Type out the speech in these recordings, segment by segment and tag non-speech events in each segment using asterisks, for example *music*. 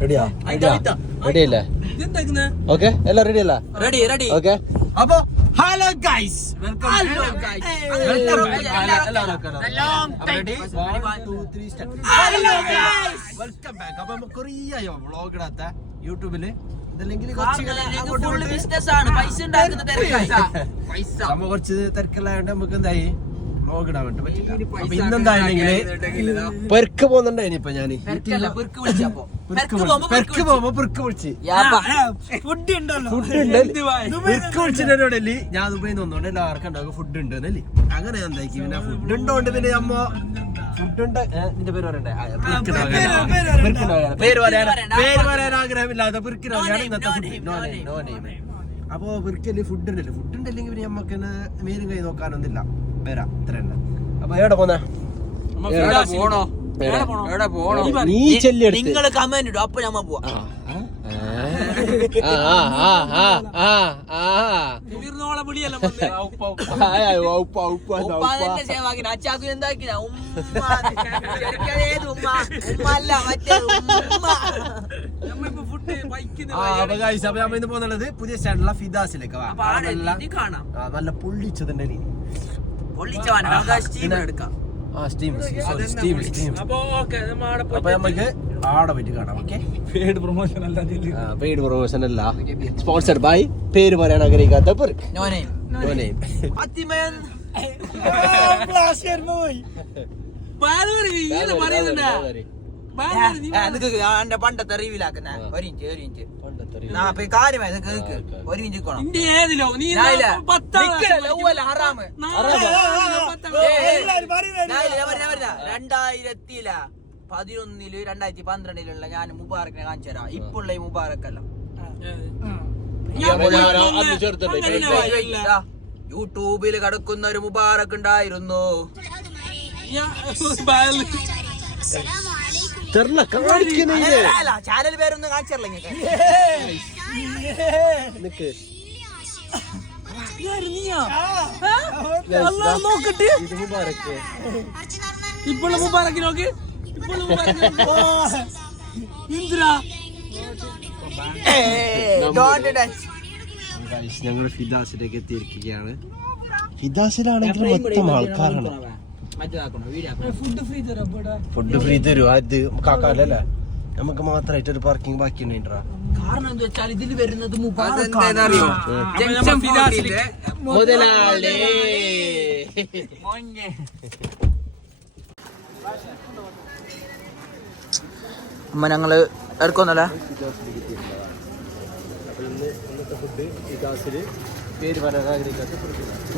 റെഡിയാ റെഡി അല്ലേ? ഓക്കെ എല്ലാം റെഡി അല്ല? റെഡി റെഡി ഓക്കെ അപ്പൊ hello guys hello guys welcome back അപ്പൊ നമുക്ക് കുറേ ആയോ വ്ളോഗ് ഇടാത്ത യൂട്യൂബിൽ ഇതല്ലെങ്കിൽ ഫുള്ള് ബിസിനസ് ആണ്. പൈസ ഉണ്ടാക്കുന്ന തിരക്കായി. പൈസ. നമ്മ കുറച്ച് തിരക്കല്ലായോണ്ട് നമുക്ക് എന്തായി വ്ളോഗ് ഇടാൻ വേണ്ടി പറ്റില്ല അപ്പൊ ഇന്നെന്തായാലെങ്കിൽ പെർക്ക് പോകുന്നുണ്ടോ ഇനിയിപ്പൊ ഞാൻ? പെർക്ക് പോകുമ്പോ പെർക്ക് വിളിച്ച്. ഫുഡ് ഉണ്ടല്ലോ. ഫുഡ് ഉണ്ട് പെർക്ക് വിളിച്ചിട്ടോടല്ലേ ഞാൻ ദുബൈയിൽ നിന്ന് വന്നോണ്ട് എല്ലാവർക്കും ഉണ്ടാകും ഫുഡ് ഉണ്ട് എന്നല്ലേ അങ്ങനെ എന്താക്കി പിന്നെ ഫുഡ് ഉണ്ടോണ്ട് പിന്നെ അമ്മ ഫുഡ് ഉണ്ട്. നിന്റെ പേര് പറയണ്ടേ. പേര് പറയാൻ പേര് പറയാൻ ആഗ്രഹമില്ലാതെ പെർക്കിനാണ് ഇന്നത്തെ food no name no name അപ്പൊ പെർക്കൽ ഫുഡ് ഉണ്ടല്ലോ? ഫുഡ് ഉണ്ടല്ലെങ്കിൽ പിന്നെ നമുക്ക് മേലും കൈ നോക്കാനൊന്നുമില്ല. വരാം. ഇത്ര തന്നെ. അപ്പൊ എവിടെ പോന്നെ? എവിടെ പോണോ? എവിടെ പോണോ? നീ ചെല്ലിയെടുത്ത് നിങ്ങൾ കമന്റ് ഇടും. അപ്പൊ ഞമ്മ പോവാ. ആ ആ ആ ആ ആ ആ ഉപ്പാന്നെ സേവാക്കി അച്ചാക്കു എന്താക്കിന? ഉമ്മ. ചെറുക്കനേത് ഉമ്മ. ഉമ്മ. അല്ല മറ്റേ ഉമ്മ ആ, അപ്പൊ guys, അപ്പൊ നമ്മ ഇന്ന് പോകുന്നുള്ളത് പുതിയ ചാനലുള്ള ഫിദാസിലേക്ക് നല്ല പൊള്ളിച്ചതിന്റെ രീതി. പൊള്ളിച്ച വേണ്ട നമുക്ക് സ്റ്റീം എടുക്കാം. ആ സ്റ്റീം സോറി സ്റ്റീം സ്റ്റീം അപ്പൊ നമുക്ക് ആടെ പറ്റി കാണാം ഓക്കെ? പെയ്ഡ് പ്രൊമോഷൻ അല്ല സ്പോൺസർഡ് ബൈ പേര് പറയാൻ ആഗ്രഹിക്കാത്ത പെർക്ക് *laughs* എന്റെ പണ്ടത്തെ ഒരു ഇഞ്ച് ഒരു ഇഞ്ച്. കാര്യമായി കേക്ക് ഒരു ഇഞ്ച് രണ്ടായിരത്തില പതിനൊന്നിൽ രണ്ടായിരത്തി പന്ത്രണ്ടിലുള്ള ഞാൻ മുബാറക്കിനെ കാണിച്ചു തരാം ഇപ്പുള്ള ഈ മുബാറക്കല്ല യൂട്യൂബിൽ കിടക്കുന്ന ഒരു മുബാറക്ക് ഉണ്ടായിരുന്നു. തെരല കാണിക്കുന്നില്ലേ ചാനൽ പേരൊന്നും കാണിച്ചല്ല ഇങ്ങക്ക്. നിക്ക്. ഇത് മുബാറക്ക്. ഇപ്പോൾ മുബാറക്ക് നോക്ക്. ഇപ്പോൾ. ഞങ്ങൾ ഫിദാസിലേക്ക് എത്തിയിരിക്കുകയാണ്. ഫിദാസിലാണെങ്കിൽ മൊത്തം ആൾക്കാരാണ്. ഫുഡ് ഫ്രീ തരാം അത് കാക്കാലല്ലേ? നമുക്ക് മാത്രമായിട്ട് ഒരു പാർക്കിംഗ് ബാക്കി ഉണ്ടായിട്ടാ കാരണം എന്താ വെച്ചാൽ ഇതിൽ വരുന്നത് മുബാറക്ക് മുതലാളി. അമ്മ ഞങ്ങൾ ഇറക്കൊന്നല്ലേ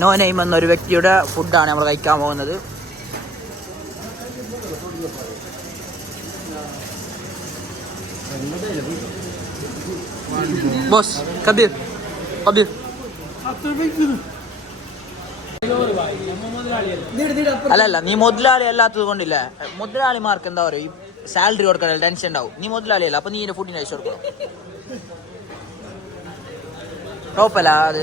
നോ നെയിം എന്ന ഒരു വ്യക്തിയുടെ ഫുഡാണ് നമ്മൾ കഴിക്കാൻ പോകുന്നത്. ബോസ് കബീർ കബീർ അല്ലല്ല അല്ല നീ മുതലാളി അല്ലാത്തത് കൊണ്ടില്ല. മുതലാളിമാർക്ക് എന്താ പറയുക ഈ സാലറി കൊടുക്കാൻ ടെൻഷൻ ഉണ്ടാവും. നീ മുതലാളി അല്ല അപ്പൊ നീ എന്റെ ഫുഡിന് അയച്ചു കൊടുക്കണം? കുഴപ്പമില്ല അത്.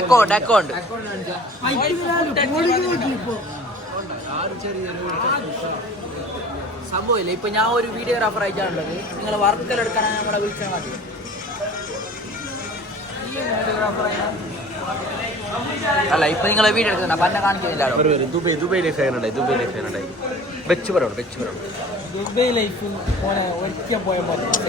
Account account. സംഭവമില്ല. ഇപ്പൊ ഞാൻ ഒരു വീഡിയോഗ്രാഫർ അയച്ചാണുള്ളത്. നിങ്ങൾ വർക്കൽ എടുക്കാനാണ് നമ്മളെ വിളിച്ചാൽ മതി. അല്ല ഇപ്പൊ നിങ്ങളെ വീഡിയോ എടുക്കുന്ന പന്നെ കാണിക്കുന്നില്ലല്ലോ ഒരു വരും ദുബൈ ദുബൈയിലെ ഫാൻ ഉണ്ടായി ദുബൈയിലെ ഫാൻ ഉണ്ടായി. വെച്ച് പറയണം വെച്ച് പറയണം ദുബൈ ലൈഫ്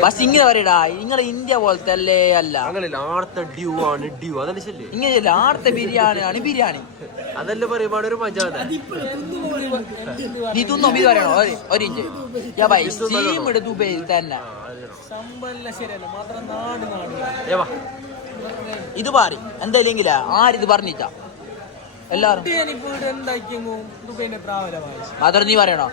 ബസ് ഇങ്ങനെ പറയടാ നിങ്ങളെ ഇന്ത്യ പോലത്തെ അല്ലേ അല്ല? അങ്ങനല്ല ആർത്ത ഡ്യൂ ആണ് ഡ്യൂ. അതല്ലേ ശരി? ഇങ്ങനെ ആടത്തെ ബിരിയാണിയാണ് ബിരിയാണി അതല്ലേ പറയുമ്പോൾ ഒരു മജ നീ തിന്നോ ഇത് പറയണോ? ഒരു ഇഞ്ച്. യാ ബൈ സ്റ്റീം ഇട് ദുബൈയിൽ തന്നെ. ശരിയല്ല. മാത്രം നാട് നാട്. ഇത് പാറി എന്തായില്ലെങ്കിലാ ആരിത് പറഞ്ഞിട്ട? എല്ലാരും മാത്രം നീ പറയണോ?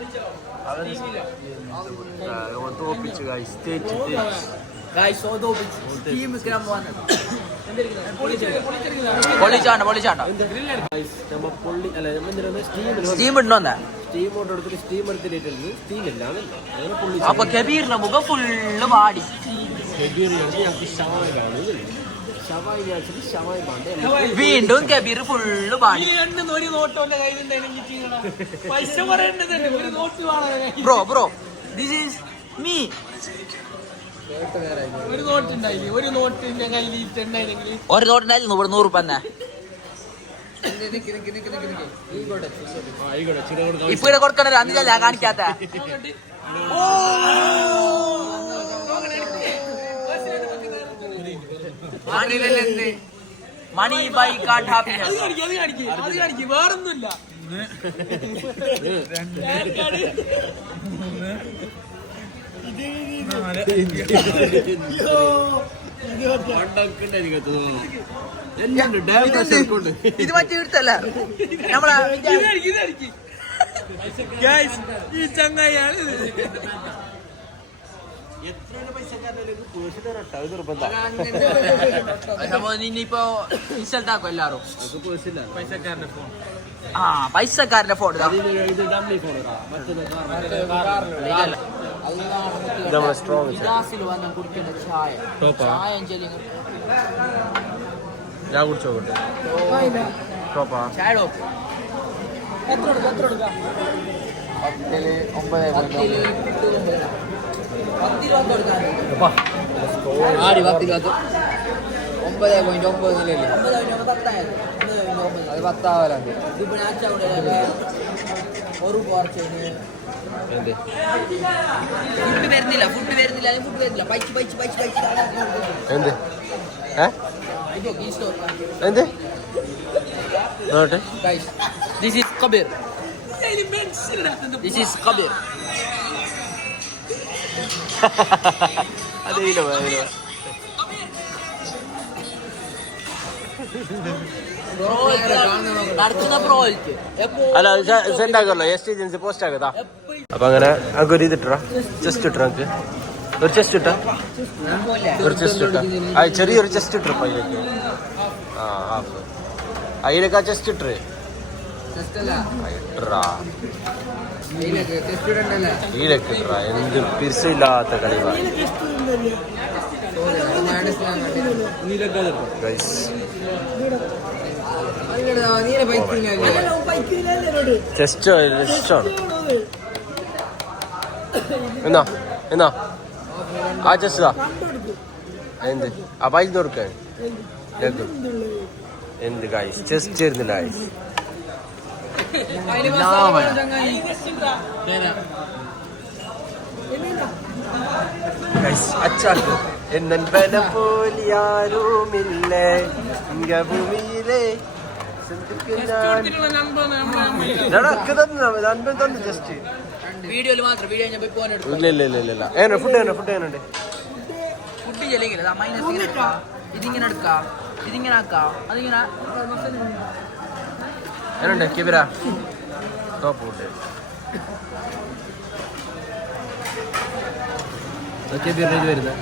സ്റ്റീം അപ്പൊ കബീറിന്റെ മുഖം ഫുള്ള് പാടി ഞങ്ങൾക്ക് വേണ്ട Kabir full bro bro this is me ഒരു നോട്ട് ഉണ്ടായില്ലേ? ഒരു നോട്ടിന്റെ കയ്യിൽ ഇട്ടുണ്ടായിരുന്നെങ്കിൽ ഒരു നോട്ടുണ്ടായിരുന്നു ഇവിടെ നൂറ് തന്നെ. ഇപ്പൊ ഇവിടെ കൊടുക്കണ അന്നില്ല കാണിക്കാത്ത മണി ബൈ കാട്ട് അത് അത് കാണിക്ക് അത് വേറൊന്നുമില്ല. ഇത് മറ്റേ എടുത്തല്ല നമ്മളെ ഈ. സംഭവം ഇനിയിപ്പോ ഇൻസൾട്ട് ആക്കും എല്ലാരും പൈസക്കാരന്റെ ഫോൺ ആ പൈസക്കാരന്റെ ഫോൺ കുടിക്കുന്ന ചായ. ചായ ചെല്ലി ഞാൻ കുടിച്ചോട്ടെ ടോപ്പാ ചായ ഡോപ്പ് എത്ര എടുക്കാം എത്ര എടുക്കാം? ഒമ്പത് ആടി പത്തിൽ പത്ത് ഒമ്പത് പോയിന്റ് ഒമ്പത് നിലയില്ലേ അത് പത്താവലുണ്ട് ഒരു എന്ത്? ഫുഡ് വരുന്നില്ല ഫുഡ് വരുന്നില്ല ഫുഡ് വരുന്നില്ല. പൈച്ച് പൈച്ച് പൈച്ച് പൈച്ച് എന്ത്? എന്ത്? നോട്ടെ this is Kabir this is Kabir അതിലോ അല്ല സെൻഡ് ആക്കല്ലോ എസ് ഏജൻസി പോസ്റ്റ് ആക്കതാ അപ്പൊ അങ്ങനെ നമുക്ക് ഒരു ഇതിട്ടാ ചെസ്റ്റ് ഇട്ടാ നമുക്ക് ഒരു ചെസ്റ്റ് ഇട്ടാ? ഒരു ചെസ്റ്റ് ഇട്ടാ? ആ ചെറിയൊരു ചെസ്റ്റ് ഇട്ടു അതിലേക്ക്. ആ അതിലേക്ക് ആ ചെസ്റ്റ് ഇട്ടേ എന്ത് പിരിച്ചില്ലാത്ത ചെസ്റ്റ് എന്നാ? എന്നാ? ആ ചെസ്റ്റാ എന്ത് ആ പൈസ കൊടുക്കാൻ എന്ത്? കായ് ചെസ്റ്റ് ചേരുന്നില്ല ഗൈസ് ഗൈസ് അച്ചാക്ക് എന്നൻ ബല പോലിയാരുമില്ലേ ഭൂമിയിലെ ജസ്റ്റ് വീഡിയോയിൽ മാത്രം വീഡിയോ ഞാൻ പോയി പോകാൻ ഇല്ല ഇല്ല ഇല്ല ഏന ഫുഡ് ഏന ഫുഡ് ഏനുണ്ട് ഫുഡ് ചെല്ലെങ്കിൽ ഇതിങ്ങനെ എടുക്കാം ഇതിങ്ങനെ ആക്കാം അതിങ്ങനെ ഏനുണ്ട് കിബിര ടോപ്പ് കൂട്ട് കിബിറിന് ഇത് വരുന്നത്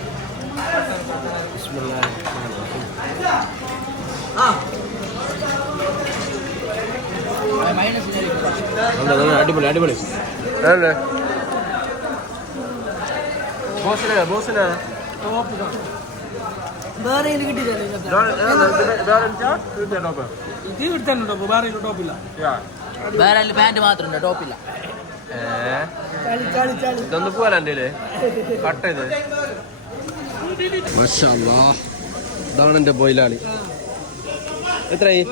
മൈനസ് അടിപൊളി അടിപൊളി. ഏനല്ലേ ബോസിനെ ബോസിനെ വേറെ കിട്ടിയില്ലേ? ഇത് എടുത്തന്നെ ടോപ്പ് വേറെ ടോപ്പില്ല വേറെ പാന്റ് മാത്രം ഉണ്ട് ടോപ്പില്ല ഇതൊന്ന് പോകാൻ എന്റെ കട്ട് ചെയ്ത്. ഇതാണ് എന്റെ ബോയിലാളി. എത്രയായി?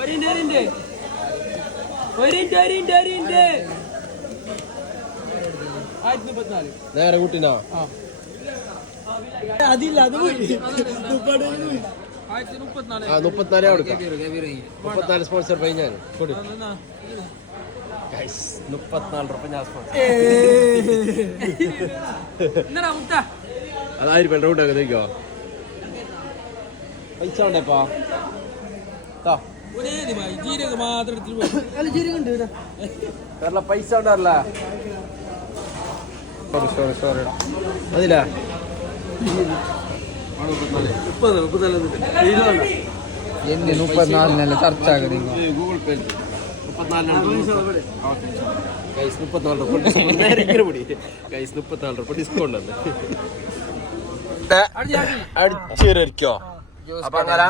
നേരെ കൂട്ടിനാ? അതില്ല അത് പോയി ആ മുപ്പത്തിനാലേ കൊടുക്കാം. മുപ്പത്തിനാല് സ്പോൺസർ *laughs* പോയി ഞാൻ. കൊടു മുപ്പത്തിനാല് റുപ്യ ഞാൻ സ്പോൺസർ അതായിരിക്കും കൂട്ടൊക്കെ നോക്കോ പൈസ ഉണ്ടേപ്പാ പൈസ ഉണ്ടാവില്ല സോറി സോറി സോറി അതില്ല മുപ്പത് മുപ്പത്തിനാല് എന്ത് മുപ്പത്തിനാലിനല്ല ചർച്ച ആകുന്നത് ഗൂഗിൾ പേ ഗൈസ് മുപ്പത്തിനാല് റുപ്യ ഗൈസ് മുപ്പത്തിനാല് രൂപ ഡിസ്കൗണ്ട് ഉണ്ട്. അടിച്ചേരിക്കോ അപ്പൊ അങ്ങനെ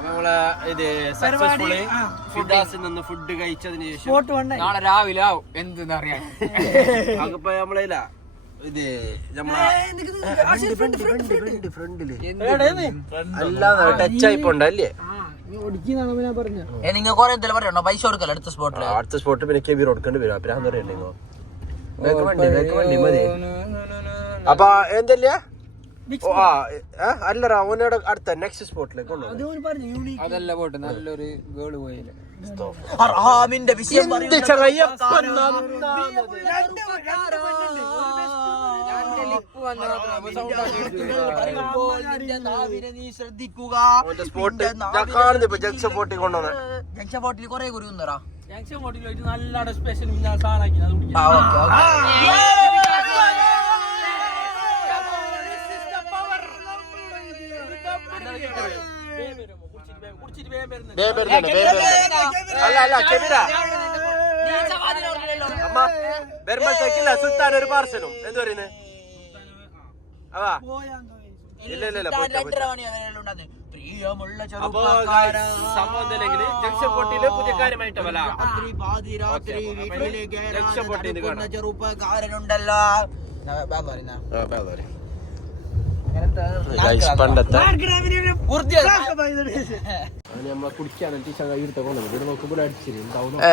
നമ്മളെ ഇത് സക്സസ്ഫുള്ളി ഫിദാസിൽ നിന്ന് ഫുഡ് കഴിച്ചതിന് ശേഷം നാളെ രാവിലെ ആവും. എന്തെന്നറിയാം *laughs* അപ്പൊ നമ്മളെ ഇത് അല്ലാതെ ടച്ച് പറഞ്ഞ? നിങ്ങൾ കൊറേ എന്തെങ്കിലും പറയണോ പൈസ കൊടുക്കല്ലോ അടുത്ത സ്പോട്ടിൽ അടുത്ത സ്പോട്ട് പിന്നെ കെവി കൊടുക്കേണ്ടി വരും. അപ്പൊ അപ്പൊ എന്തല്ല? അല്ലടാ ഓനോട് അടുത്ത നെക്സ്റ്റ് സ്പോട്ടിലേക്ക് കൊണ്ടുപോകും പറഞ്ഞു യൂണിക് അതല്ല പോട്ടെ നല്ലൊരു ഗേൾ പോയില്ലേ. അർഹാമിന്റെ വിഷയം ശ്രദ്ധിക്കുക ജംഗ്ഷൻ പോട്ടി കൊണ്ടുവന്നെ ജംഗ്ഷൻ ബോട്ടിൽ കൊറേ കുറി കുന്നറാ ജംഗ്ഷൻ മോട്ടിൽ പോയിട്ട് നല്ല സ്പെഷ്യൽ ഞാൻ സാധനമാക്കി അത് കുടിക്കാം ആ ഓക്കെ കുടിച്ചിട്ട് വേഗം വരുന്നത് ബേ വരുന്നുണ്ട്, ബേ വരുന്നുണ്ട്. അല്ല അല്ല കെവിര അമ്മ വരുമ്പോഴത്തേക്കില്ല സുൽത്താൻ ഒരു പാർസലും എന്ത് പറയുന്നത് അവാ ഇല്ല ഇല്ല ഇല്ല അപ്പൊ. സംഭവം ജംഗ്ഷൻ പോട്ടിയിൽ പുതിയ കാര്യമായിട്ട് വല രാത്രി പാതിരാത്രി ഓക്കേ, അപ്പൊ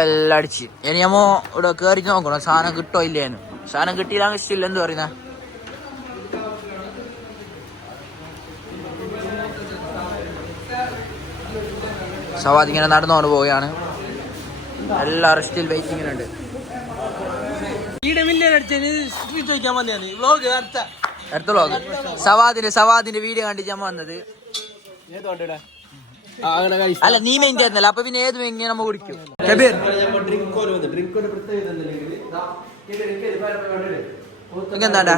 എല്ലാം അടിച്ച്. ഇനി നമ്മ ഇവിടെ കേറി നോക്കണം. സാധനം കിട്ടോ ഇല്ലേന്ന് സാധനം കിട്ടിയില്ല ഇഷ്ടമില്ല. എന്ത് പറയുന്ന? സവാദ് ഇങ്ങനെ നടന്നുകൊണ്ട് പോവുകയാണ്. എല്ലാവരും സ്റ്റിൽ വെയിറ്റിങ്ങിനുണ്ട് ഈടെ മില്യൻ അടിച്ചതിന് സ്ട്രീറ്റ് ചോദിക്കാൻ വന്നതാണ്. വ്ളോഗ് അടുത്ത അടുത്തുള്ളൂ സവാദിന്റെ സവാദിന്റെ വീഡിയോ കണ്ടിട്ട് ഞാൻ വന്നത്. അല്ല നീ മെയിൻ ചെയ്യുന്നല്ല അപ്പൊ പിന്നെ ഏത് മെയിൻ നമ്മ കുടിക്കും? കബീർ എന്താണ്ടാ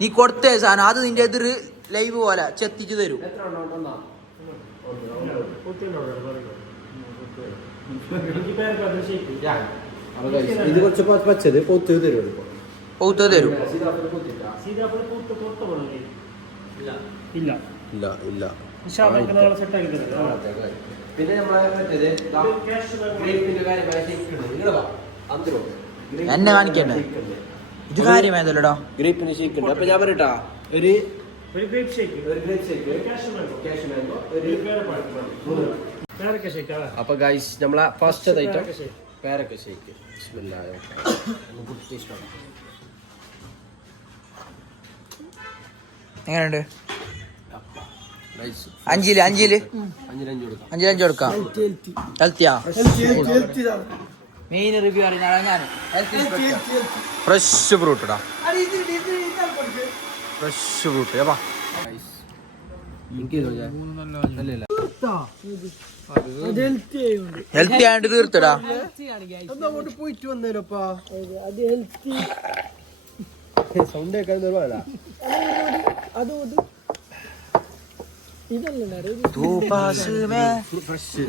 നീ കൊടുത്തേ സാധനം. അത് നിന്റെ എതിർ ലൈവ് പോലെ ചെത്തിച്ചു തരും. ഇത് കുറച്ച് പച്ചത് പൊത്ത് തരും. പൗത്ത തരും. ഇല്ല. ഇല്ല. പിന്നെ നമ്മളെ മറ്റേത് ഗ്രേപ്പിന്റെ. ഗ്രേപ്പിന്റെ എന്നെ കാണിക്കണ്ടേ? ഇത് കാര്യമായതല്ലോ ഗ്രേപ്പിന് ഷേക്ക് ഉണ്ട് അപ്പൊ ഞാൻ പറയട്ടാ. ഒരു ഒരു ഗ്രേപ്പ് ഷേക്ക് ഒരു ഗ്രേപ്പ് ഷേക്ക് അപ്പൊ ഗൈസ് നമ്മളെ ഫസ്റ്റ് ഐറ്റം പേരക്ക ഷേക്ക് എങ്ങനെയുണ്ട്? അഞ്ചിൽ അഞ്ചിൽ? അഞ്ചിൽ കൊടുക്കാം. അഞ്ചിലഞ്ച് കൊടുക്കാം. ഹെൽത്തിയാ മെയിൻ റിവ്യൂ അറിയുന്ന ഫ്രഷ് ഫ്രൂട്ട് ഇടാ ഫ്രഷ് ഫ്രൂട്ട് ഏപ്പാ ഹെൽത്തി ആയിട്ട് തീർത്തടാ. അങ്ങോട്ട് പോയിട്ട് വന്നേരപ്പാ. സൗണ്ട് കേൾക്കാൻ ഫ്രഷ്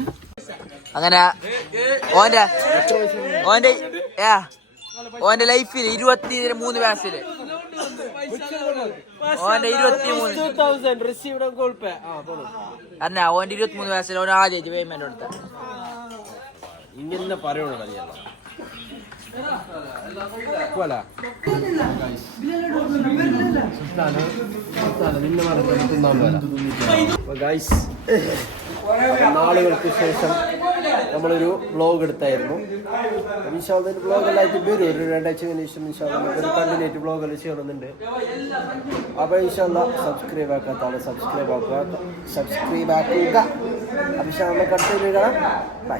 അങ്ങനെ ഓന്റെ ഓന്റെ ഏ ഓന്റെ ലൈഫിൽ ഇരുപത്തി മൂന്ന് വയസ്സിൽ ഓന്റെ ഇരുപത്തി മൂന്ന് ഓന്റെ ഇരുപത്തി മൂന്ന് വയസ്സിൽ ഓൻ ആദ്യമായിട്ട് പേയ്മെന്റ് കൊടുത്ത. ഇങ്ങനെ പറയണോ പോലെ നാളുകൾക്ക് ശേഷം നമ്മളൊരു വ്ലോഗ് എടുത്തായിരുന്നു. വിശാലിന്റെ വ്ലോഗ് എല്ലായിട്ട് വരും ഒരു രണ്ടാഴ്ച ശേഷം ഒരു കണ്ടിന്യൂറ്റ് വ്ലോഗ് എല്ലാം ചെയ്യണമെന്നുണ്ട്. അപ്പൊ ഇൻഷാല്ല സബ്സ്ക്രൈബ് ആക്കാത്ത ആൾ സബ്സ്ക്രൈബ് ആക്കുക. സബ്സ്ക്രൈബ് ആക്കുക. അഭിഷാദ് കട്ട് ചെയ്ത് ബൈ